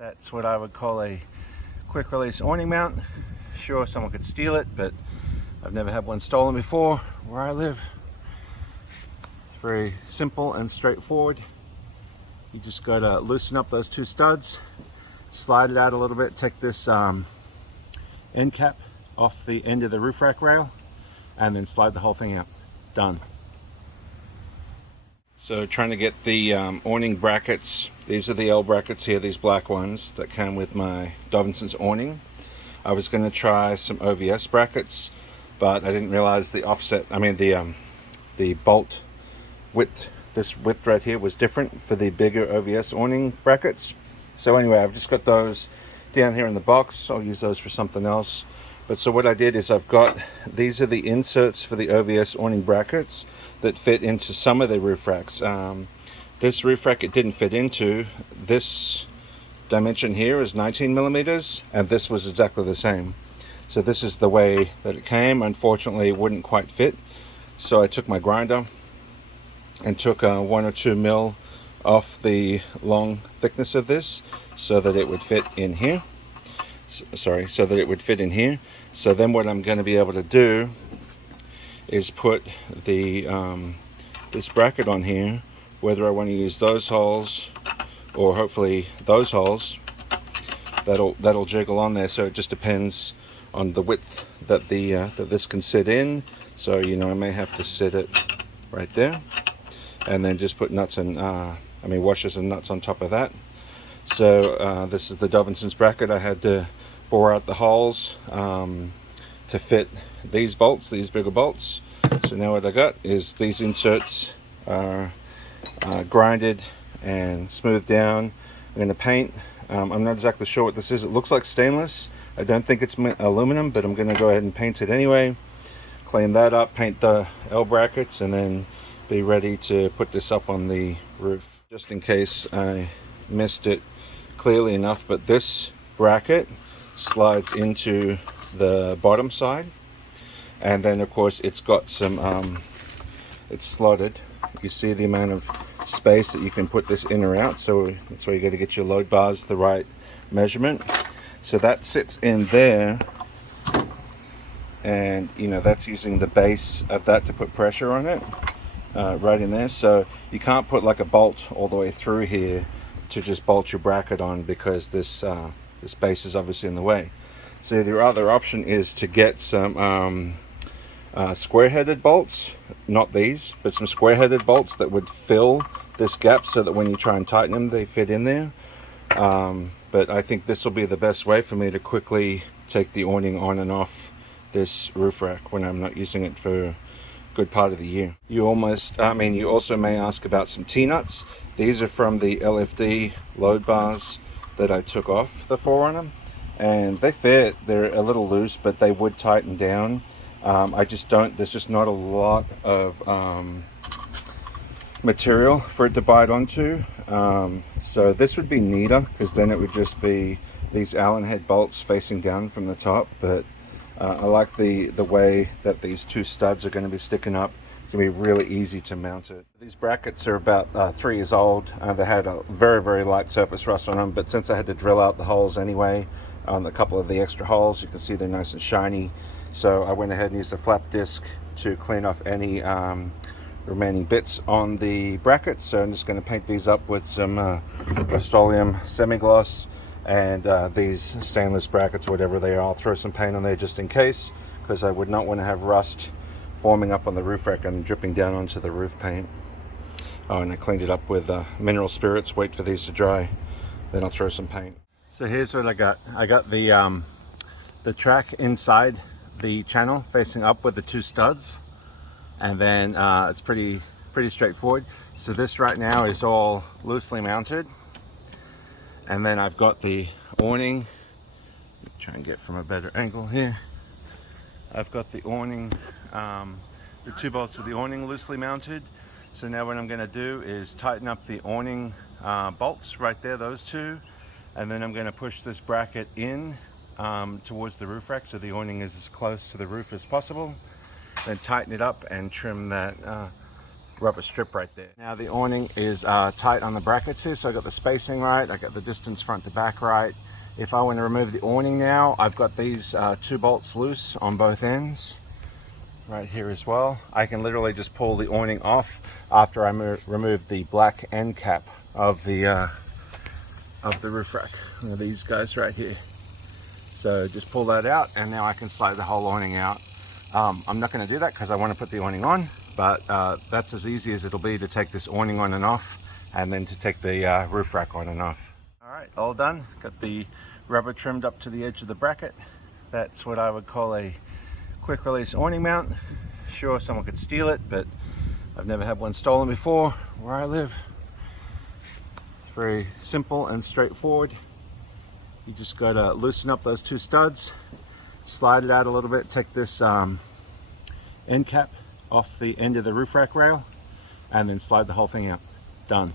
That's what I would call a quick release awning mount. Sure, someone could steal it, but I've never had one stolen before where I live. It's very simple and straightforward. You just got to loosen up those two studs, slide it out a little bit, take this end cap off the end of the roof rack rail, and then slide the whole thing out. Done. So trying to get the awning brackets. These are the L brackets here, these black ones that came with my Dobinsons Awning. I was going to try some OVS brackets, but I didn't realize the offset, the bolt width, this width right here was different for the bigger OVS awning brackets. So anyway, I've just got those down here in the box. I'll use those for something else. But so what I did is these are the inserts for the OVS awning brackets that fit into some of the roof racks. This roof rack it didn't fit into. This dimension here is 19 millimeters, and this was exactly the same. So this is the way that it came. Unfortunately, it wouldn't quite fit. So I took my grinder and took 1 or 2 mil off the long thickness of this so that it would fit in here. So that it would fit in here. So then what I'm going to be able to do is put the this bracket on here, whether I want to use those holes or hopefully those holes. That'll jiggle on there. So it just depends on the width that that this can sit in. So I may have to sit it right there, and then just put nuts and washers and nuts on top of that. So this is the Dobinsons bracket. I had to bore out the holes to fit these bolts, these bigger bolts. So now what I got is these inserts are grinded and smoothed down. I'm going to paint. I'm not exactly sure what this is. It looks like stainless. I don't think it's aluminum, but I'm going to go ahead and paint it anyway. Clean that up, paint the L brackets, and then be ready to put this up on the roof. Just in case I missed it clearly enough, but this bracket slides into the bottom side, and then of course it's got some it's slotted. You see the amount of space that you can put this in or out, so that's why you got to get your load bars the right measurement. So that sits in there, and that's using the base of that to put pressure on it right in there. So you can't put like a bolt all the way through here to just bolt your bracket on, because this base is obviously in the way. So the other option is to get some square-headed bolts, not these, but some square-headed bolts that would fill this gap so that when you try and tighten them, they fit in there. But I think this will be the best way for me to quickly take the awning on and off this roof rack when I'm not using it for a good part of the year. You also may ask about some T-nuts. These are from the LFD load bars that I took off the Forerunner, and they fit. They're a little loose, but they would tighten down. There's just not a lot of material for it to bite onto. So this would be neater, because then it would just be these Allen head bolts facing down from the top. But I like the way that these two studs are going to be sticking up. It's going to be really easy to mount it. These brackets are about 3 years old. They had a very, very light surface rust on them, but since I had to drill out the holes anyway, on a couple of the extra holes, you can see they're nice and shiny. So I went ahead and used a flap disc to clean off any remaining bits on the brackets. So I'm just going to paint these up with some Rust-Oleum semi-gloss and these stainless brackets, whatever they are. I'll throw some paint on there just in case, because I would not want to have rust forming up on the roof rack and dripping down onto the roof paint. Oh, and I cleaned it up with mineral spirits. Wait for these to dry, then I'll throw some paint. So here's what I got. I got the track inside the channel facing up with the two studs, and then it's pretty straightforward. So this right now is all loosely mounted, and then I've got the awning. Try and get from a better angle here. I've got the awning, the two bolts of the awning loosely mounted. So now what I'm going to do is tighten up the awning bolts right there, those two, and then I'm going to push this bracket in towards the roof rack so the awning is as close to the roof as possible. Then tighten it up and trim that rubber strip right there. Now the awning is tight on the brackets here, so I got the spacing right, I got the distance front to back right. If I want to remove the awning now, I've got these 2 bolts loose on both ends, right here as well. I can literally just pull the awning off after I remove the black end cap of the roof rack. One of these guys right here. So just pull that out, and now I can slide the whole awning out. I'm not going to do that because I want to put the awning on, but that's as easy as it'll be to take this awning on and off, and then to take the roof rack on and off. Alright, all done. Got the rubber trimmed up to the edge of the bracket. That's what I would call a quick release awning mount. Sure, someone could steal it, but I've never had one stolen before where I live. It's very simple and straightforward. You just got to loosen up those 2 studs, slide it out a little bit, take this end cap off the end of the roof rack rail, and then slide the whole thing out. Done.